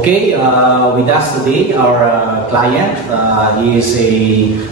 Okay, with us today, our client, he is a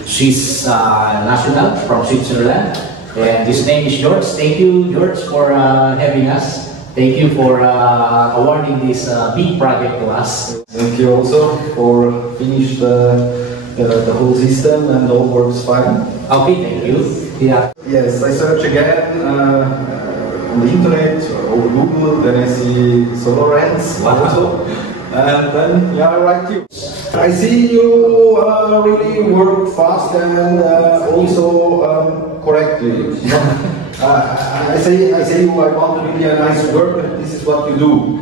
Swiss national from Switzerland, and his name is George. Thank you, George, for having us. Thank you for awarding this big project to us. Thank you also for finish the whole system and all works fine. Okay, thank you. Yeah. Yes, I search again on the internet or over Google, then I see SolarAnds also. And then, yeah, I write you. I see you really work fast and also correctly. I say you, I want really a nice work, and this is what you do.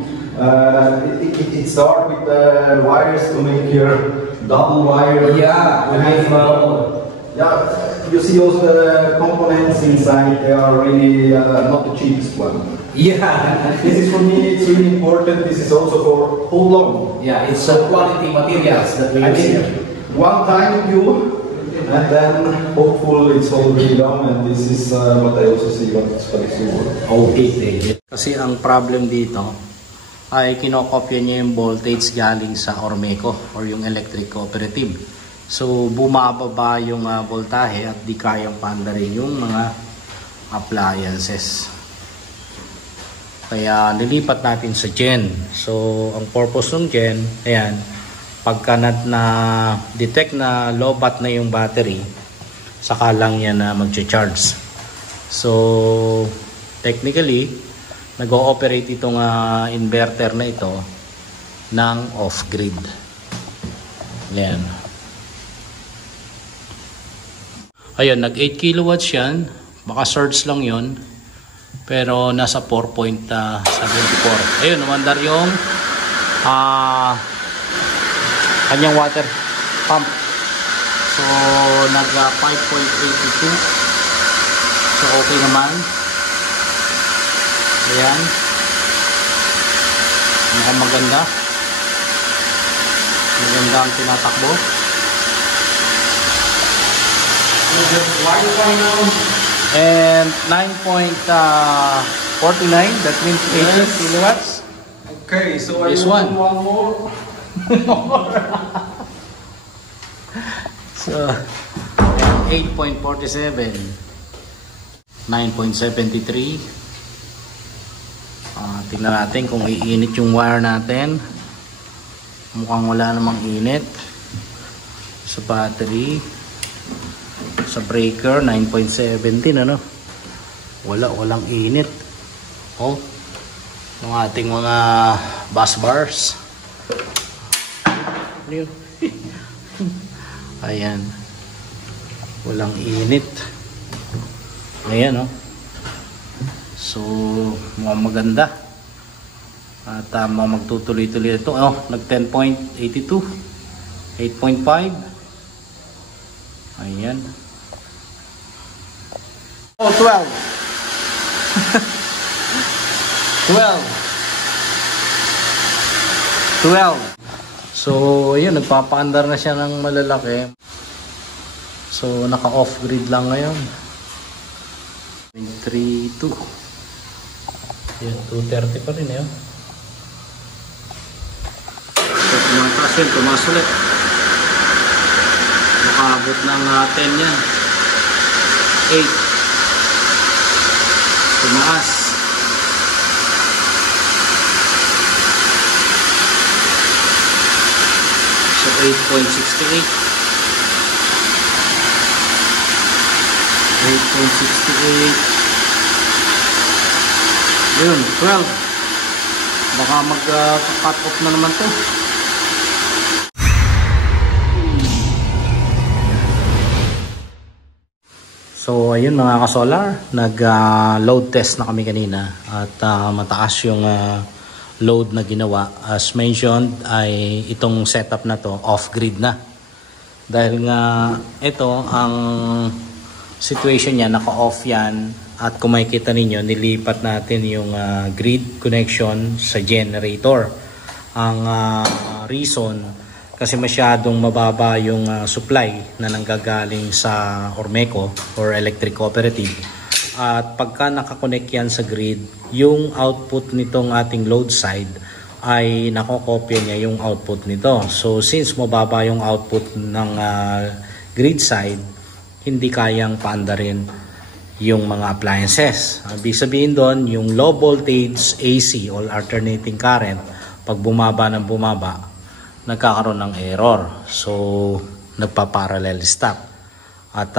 It starts with the wires to make your double wire. Yeah, yeah, you see also the components inside, they are really not the cheapest one. Yeah. This is for me, it's really important. This is also for how long. Yeah, it's quality materials that we use here. One time you, and then hopefully it's already done, and this is what I also see what is work. Okay, kasi ang problem dito ay kinokopya niya yung voltage galing sa Ormeco or yung electric cooperative. So bumababa yung voltahe at di kayang paandarin yung mga appliances. Kaya nilipat natin sa gen. So ang purpose ng gen, ayan, pagka na-detect na low bat na yung battery, saka lang yan na mag-charge. So technically, nag-ooperate itong inverter na ito ng off-grid. Ayan. Ayun, nag 8 kilowatts yan. Baka surge lang yon, pero nasa 4.74. Ayun, umandar yung kanyang water pump. So nag 5.82. So okay naman. Ayan, mukhang maganda ang tinatakbo. And 9.49, that means 18 kilowatts. Okay, so I this want one more. So 8.47, 9.73. Tingnan natin kung iinit yung wire natin. Mukhang wala namang init. Sa battery, sa breaker 9.17, ano? Walang init. Oh, yung ating mga bus bars. Ano yun? Ayan, walang init. Ayan, oh. So mukhang maganda. At magtutuloy-tuloy ito. Oh, nag 10.82, 8.5. Ayan. Oh, 12. 12. So, ayun, nagpapaandar na siya ng malalaki. So, naka-off grid lang ngayon. 3.2. Ayan, 2.30 pa rin, eh. Tumataas yun, tumaas ulit. Makaabot ng 10 yan. 8. Tumaas. So 8.68. 8.68. Yun, 12. Baka mag-cut off na naman to. So ayun mga ka-solar, nag-load test na kami kanina at mataas yung load na ginawa. As mentioned, ay itong setup na to off-grid na. Dahil nga ito ang situation niya, naka-off yan, at kung makikita ninyo, nilipat natin yung grid connection sa generator. Ang reason, kasi masyadong mababa yung supply na nanggagaling sa Ormeco or electric cooperative. At pagka nakakonect yan sa grid, yung output nitong ating load side ay nakokopya niya yung output nito. So since mababa yung output ng grid side, hindi kayang paandarin yung mga appliances. Ibig sabihin doon, yung low voltage AC or alternating current, pag bumaba ng bumaba, nagkakaroon ng error. So nagpa-parallel stop. At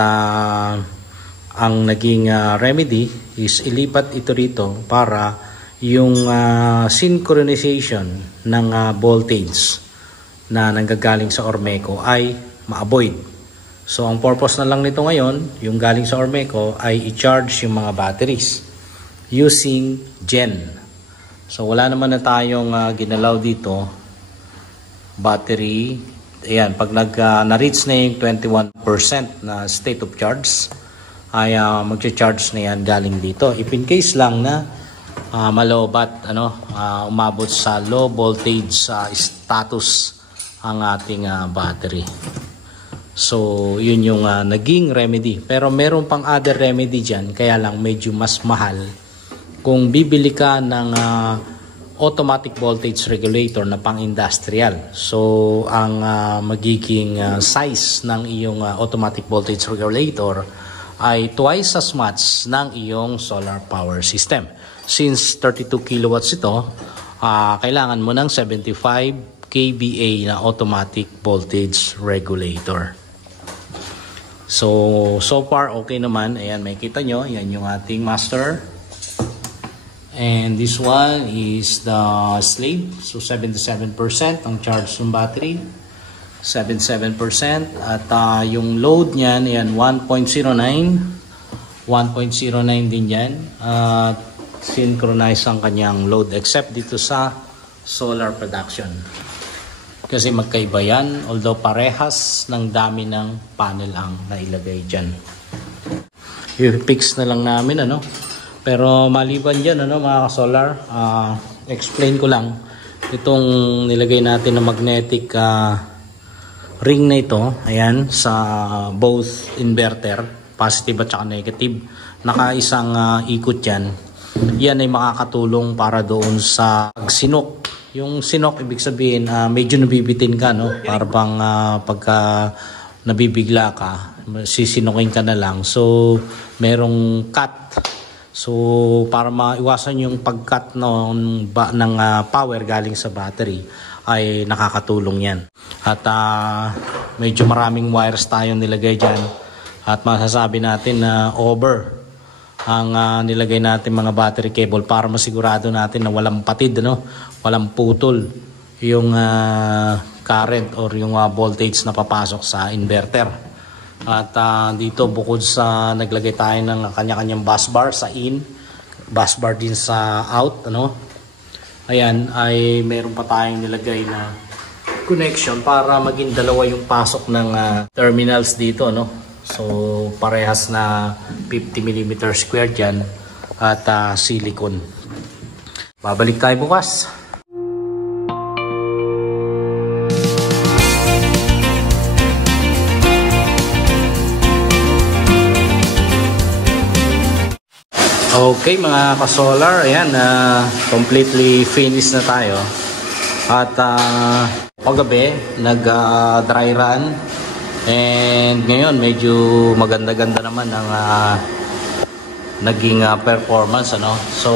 ang naging remedy is ilipat ito rito para yung synchronization ng voltage na nanggagaling sa Ormeco ay ma-avoid. So ang purpose na lang nito ngayon, yung galing sa Ormeco, ay i-charge yung mga batteries using gen. So wala naman na tayong ginalaw dito. Battery, ayan, pag na-reach na yung 21% na state of charge, ay mag-charge na yan galing dito. If in case lang na malobat, umabot sa low voltage status ang ating battery. So yun yung naging remedy. Pero meron pang other remedy dyan, kaya lang medyo mas mahal kung bibili ka ng automatic voltage regulator na pang industrial. So ang magiging size ng iyong automatic voltage regulator ay twice as much ng iyong solar power system. Since 32 kilowatts ito, kailangan mo ng 75 kVA na automatic voltage regulator. So far okay naman. Ayan, may kita nyo. Yan yung ating master. And this one is the slave. So 77% ang charge ng battery. 77%. At yung load niyan, ayan, 1.09. 1.09 din yan. Synchronize ang kanyang load except dito sa solar production. Kasi magkaiba yan, although parehas ng dami ng panel ang nailagay dyan. I-fix na lang namin, Pero maliban dyan, mga ka-solar, explain ko lang. Itong nilagay natin na magnetic ring na ito, ayan, sa both inverter, positive at saka negative. Nakaisang ikot yan. Yan ay makakatulong para doon sa pagsinok. Yung sinok, ibig sabihin, medyo nabibitin ka, para bang pagka nabibigla ka, sisinokin ka na lang. So, merong cut. So, para maiwasan yung pag-cut ng power galing sa battery, ay nakakatulong yan. At medyo maraming wires tayong nilagay dyan. At masasabi natin na over ang nilagay natin mga battery cable para masigurado natin na walang patid, walang putol yung current or yung voltage na papasok sa inverter. At dito bukod sa naglagay tayo ng kanya-kanyang bus bar sa in, bus bar din sa out, ayan, ay meron pa tayong nilagay na connection para maging dalawa yung pasok ng terminals dito, So parehas na 50 mm square dyan at silicone. Babalik tayo bukas. Okay mga ka-solar, ayan, completely finished na tayo. At paggabi, nag-dry run. And ngayon, medyo maganda-ganda naman ang naging performance, So,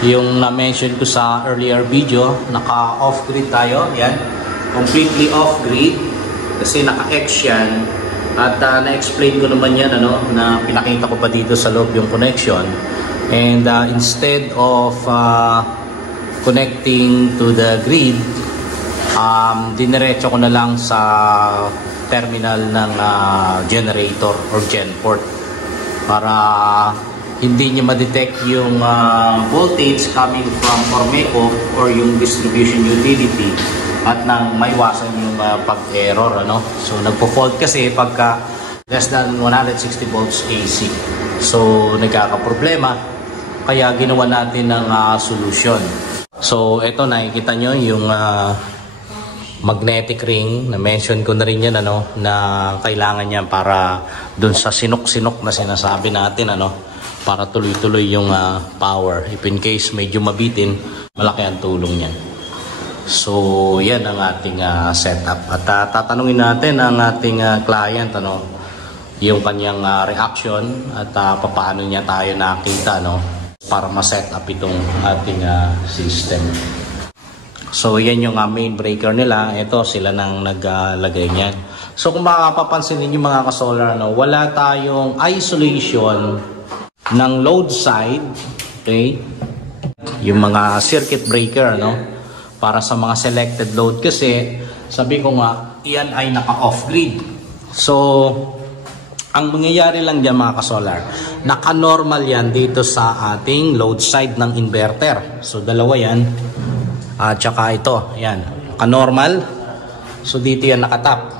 yung na-mention ko sa earlier video, naka-off-grid tayo. Ayan, completely off-grid. Kasi naka-X yan. At na-explain ko naman yan, na pinakita ko pa dito sa loob yung connection. And instead of connecting to the grid, diniretso ko na lang sa terminal ng generator or genport para hindi niya ma-detect yung voltage coming from Ormeco or yung distribution utility at nang maiwasan yung pag-error, So nagpo-fault kasi pagka less than 160 volts AC. So nagkaka-problema, kaya ginawa natin ng solution. So ito, nakikita nyo yung magnetic ring, na mention ko na rin yan, na kailangan yan para dun sa sinok-sinok na sinasabi natin, para tuloy-tuloy yung power. If in case medyo mabitin, malaki ang tulong niyan. So, yan ang ating setup. At tatanungin natin ang ating client, yung kanyang reaction at paano niya tayo nakita, para ma-set up itong ating system. So, yan yung main breaker nila. Ito, sila nang naglagay niyan. So, kung mapapansin niyo mga ka-solar, wala tayong isolation ng load side. Okay? Yung mga circuit breaker, para sa mga selected load. Kasi, sabi ko nga, yan ay naka-off grid. So, ang mangyayari lang dyan mga ka-solar, naka-normal yan dito sa ating load side ng inverter. So, dalawa yan. At saka ito, yan, naka-normal. So, dito yan nakatap.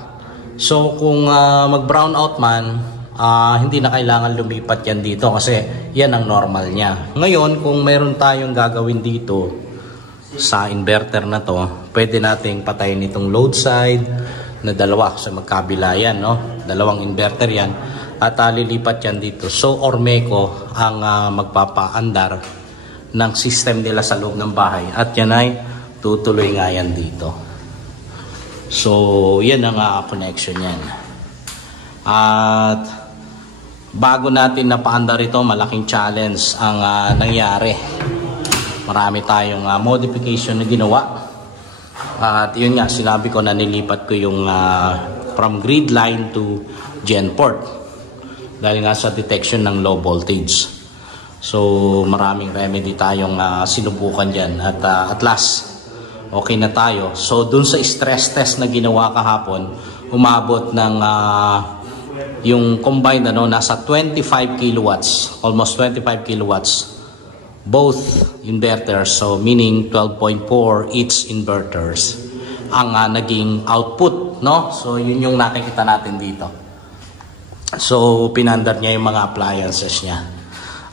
So, kung mag-brown out man, hindi na kailangan lumipat yan dito kasi yan ang normal niya. Ngayon, kung mayroon tayong gagawin dito sa inverter na to, pwede nating patayin itong load side na dalawa kasi magkabila yan, dalawang inverter yan, at lilipat yan dito. So, Ormeco ang magpapaandar ng system nila sa loob ng bahay at yan ay tutuloy nga yan dito. So, yan ang connection yan. At bago natin napaandar ito, malaking challenge ang nangyari. Marami tayong modification na ginawa. At yun nga, sinabi ko na nilipat ko yung from grid line to gen port. Dahil nga sa detection ng low voltage. So, maraming remedy tayong sinubukan dyan. At at last, okay na tayo. So, dun sa stress test na ginawa kahapon, umabot ng yung combined nasa 25 kilowatts, almost 25 kilowatts, both inverters, so meaning 12.4 each inverters, ang naging output, So, yun yung nakikita natin dito. So, pinandar niya yung mga appliances niya.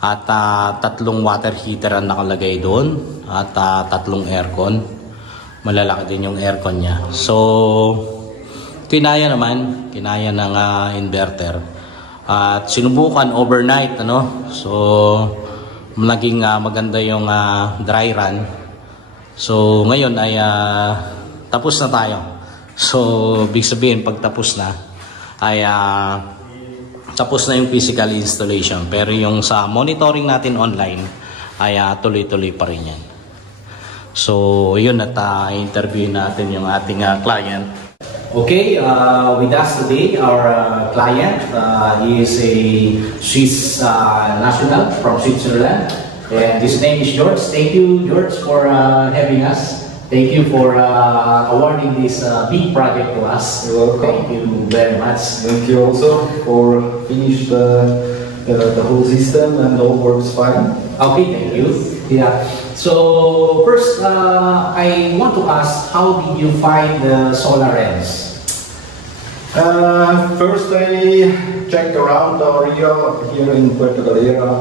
At tatlong water heater ang nakalagay doon at tatlong aircon. Malalaki din yung aircon niya. So, kinaya ng inverter. At sinubukan overnight, So, naging maganda yung dry run. So, ngayon ay tapos na tayo. So, big sabihin, pag tapos na, ay tapos na yung physical installation. Pero yung sa monitoring natin online, ay tuloy-tuloy pa rin yan. So, yun at interview natin yung ating client. Okay, with us today, our client, he is a Swiss national from Switzerland, and his name is George. Thank you, George, for having us. Thank you for awarding this big project to us. You're welcome. Thank you very much. Thank you also for finish the whole system and all works fine. Okay, thank you. Yeah. So first, I want to ask, how did you find the SolarEdge? First, I checked around our area here in Puerto Galera,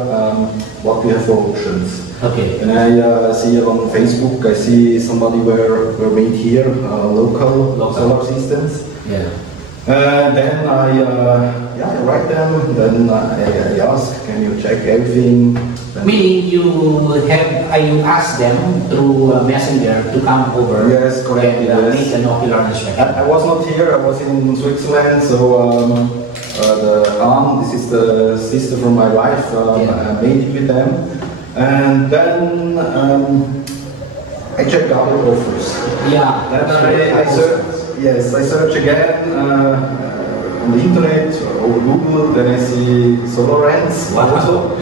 what we have for options. Okay. And I see on Facebook, I see somebody were made here, local solar systems. Yeah. Then I write them. Then I ask, can you check everything? Meaning you ask them through Messenger to come over. Yes, correct. And make an ocular inspection. I was not here. I was in Switzerland. So this is the sister from my wife. I made it with them, and then I checked other offers. Yeah. Then I search again on the internet or Google. Then I see SolarEdge also.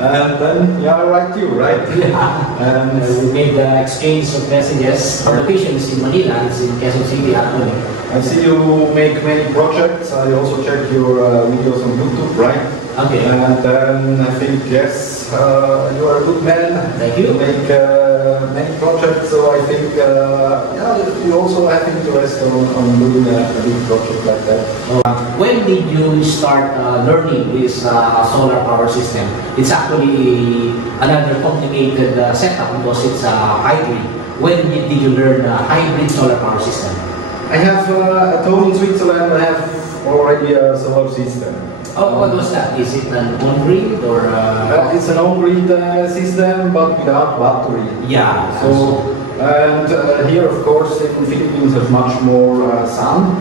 And then, I write you, right? Yeah. And we made the exchange of messages. Our location is in Manila, it's in Quezon City actually. I see you make many projects. I also check your videos on YouTube, right? Okay. And then I think, yes, you are a good man. Thank you. You make many projects, so I think, you also have interest on doing a big project like that. When did you start learning this solar power system? It's actually another complicated setup because it's a hybrid. When did you learn a hybrid solar power system? I have at home in Switzerland. I have already a solar system. Oh, what was that? Is it an on-grid or? It's an on-grid system, but without battery. Yeah. So, and here, of course, in Philippines, there's much more sun,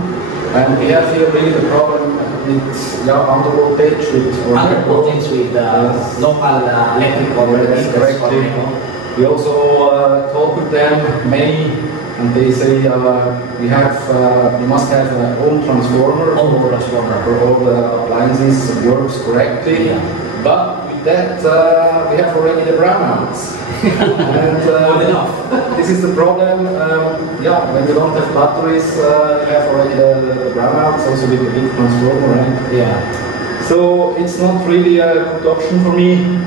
and we have here really the problem with under voltage with under voltage with local electric Yes, correctly. We also talk with them many, and they say we must have our own transformer for all the appliances works correctly. Yeah. But with that we have already the brownouts. And this is the problem. When you don't have batteries, you have already the brownouts, also with the big transformer, right? Yeah. So it's not really a good option for me.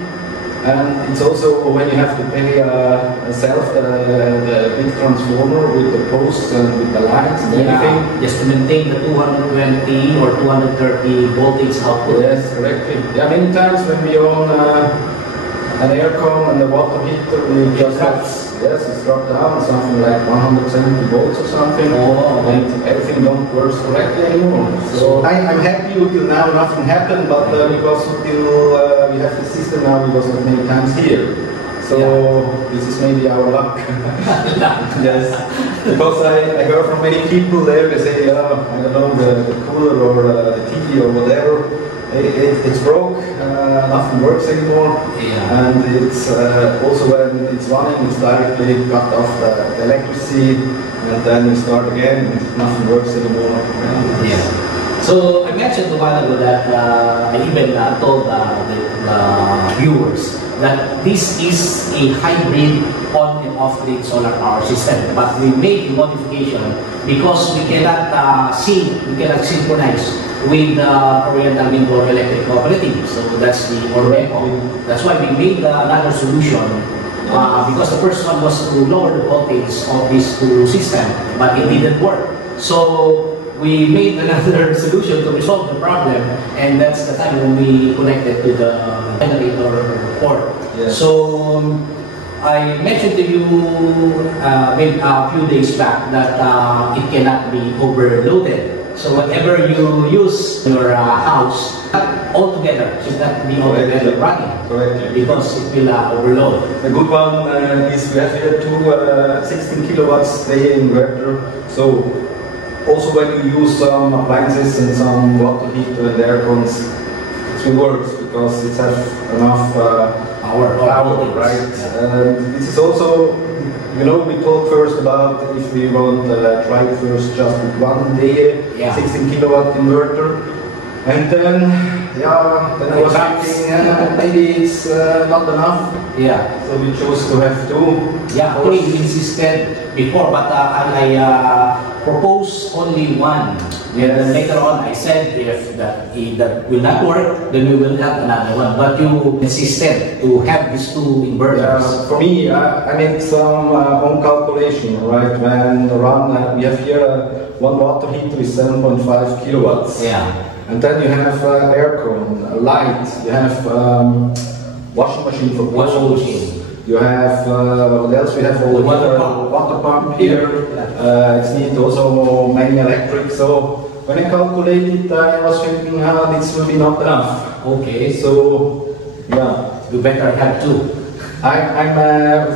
And it's also when you have to pay the big transformer with the posts and with the lights and everything. Just to maintain the 220 or 230 voltage output. Yes, correctly. Yeah, many times when we own an aircon and a water heater, we just have, it's dropped down something like 170 volts or something, and everything don't work correctly anymore. So I'm happy until now nothing happened, but because until we have the system now, we was not many times here. So this is maybe our luck. Yes, because I heard from many people there, they say, I don't know, the cooler or the TV or whatever, it's broke, nothing works anymore, and it's also when it's running, it's directly cut off the electricity, and then you start again, and nothing works anymore. So I mentioned a while ago that I even told the viewers that this is a hybrid on and off grid solar power system, but we made the modification because we cannot synchronize with the Oriental Mindoro Electric Cooperative. So that's the Ormeco. That's why we made another solution because the first one was to lower the voltage of these two systems, but it didn't work. So we made another solution to resolve the problem, and that's the time when we connected to the generator port. Yes. So I mentioned to you maybe a few days back that it cannot be overloaded. So whatever you use in your house, altogether should not be altogether running. Correctly. Because it will overload. The good one is we have here two 16 kilowatts day inverter. So also when you use some appliances and some water heater and air cons, it will work because it has enough power, right? This is also, you know, we talked first about if we want to try it first just with one day, 16 kilowatt inverter, and then I was thinking maybe it's not enough. So we chose to have two. Actually we insisted before, but I proposed only one. Then later on I said if that will not work, then we will have another one. But you insisted to have these two inverters. For me, I made some own calculation, right? When run, we have here one water heater is 7.5 kilowatts. And then you have aircon, light, you have washing machine for clothes. You have, what else we have? All the water pump here. It's need also many electric. So when I calculated, I was thinking, this will be not enough. Okay. So, you better have two.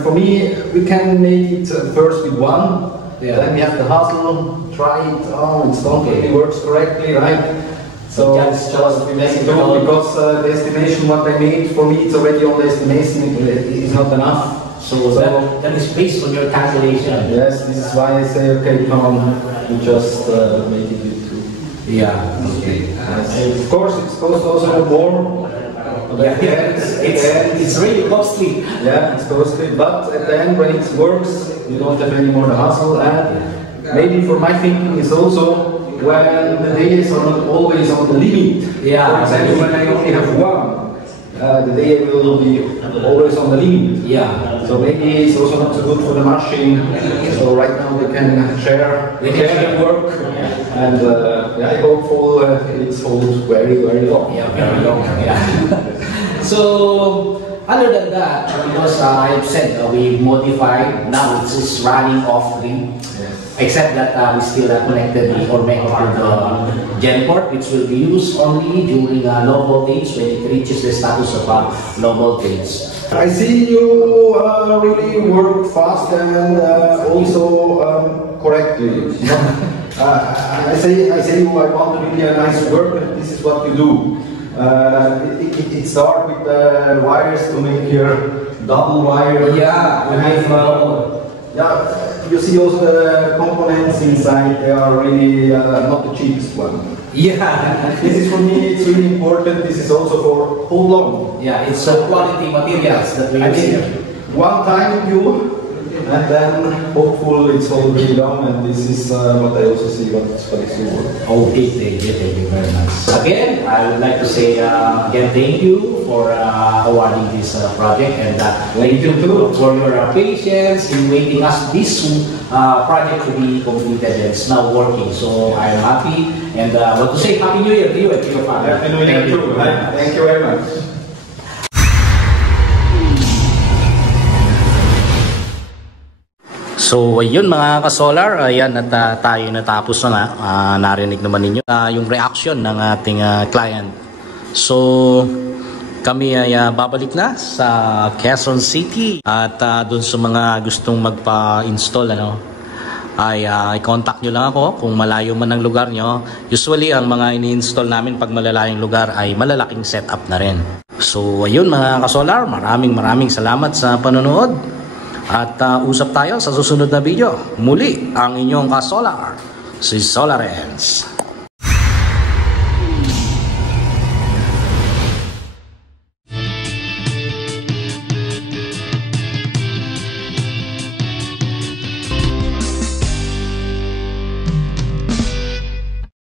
For me, we can make it first with one. Then we have the hustle, try it. Oh, it's not really works correctly, right? So just we make it because the estimation what I made, for me it's already on the estimation, it is not enough. So that is based on your calculation. Yes, this is why I say, okay, come on, we just make it with two. Okay. Yes. Of course, it costs also more. It's really costly. It's costly, but at the end when it works, you don't have any more the hassle. And maybe for my thinking is also when the days are not always on the limit. For example, when I only have one, the day will be always on the limit. So maybe it's also not so good for the machine. So right now we can share the work, and I hope it's hold very, very long. Very long. So other than that, because I've said we modified, now it's running off grid. Except that we still connected the Ormeco to the gen port, which will be used only during low voltage when it reaches the status of low voltage. I see you really work fast and also correctly. I say you, I want to really a nice work, and this is what you do. It starts with the wires to make your double wire. Yeah, yeah. You see also the components inside, they are really not the cheapest one. Yeah. This is for me, it's really important. This is also for how long. Yeah, it's quality materials that we use here. One time you, and then hopefully it's all really done, and this is what I also see what is your work. Okay, thank you very much. Again, I would like to say again thank you for awarding this project, and thank you too for your patience in waiting us this project to be completed. It's now working, so I'm happy, and want to say Happy New Year to you and to your family. Happy New Year too. Thank you very much. So ayun mga ka-solar, ayan at tayo natapos na nga. Narinig naman ninyo yung reaction ng ating client. So kami ay babalik na sa Quezon City, at dun sa mga gustong magpa-install ay i-contact nyo lang ako kung malayo man ang lugar nyo. Usually ang mga ini-install namin pag malalayong lugar ay malalaking setup na rin. So ayun mga ka-solar, maraming salamat sa panonood. At usap tayo sa susunod na video. Muli ang inyong ka-solar, si Solarens.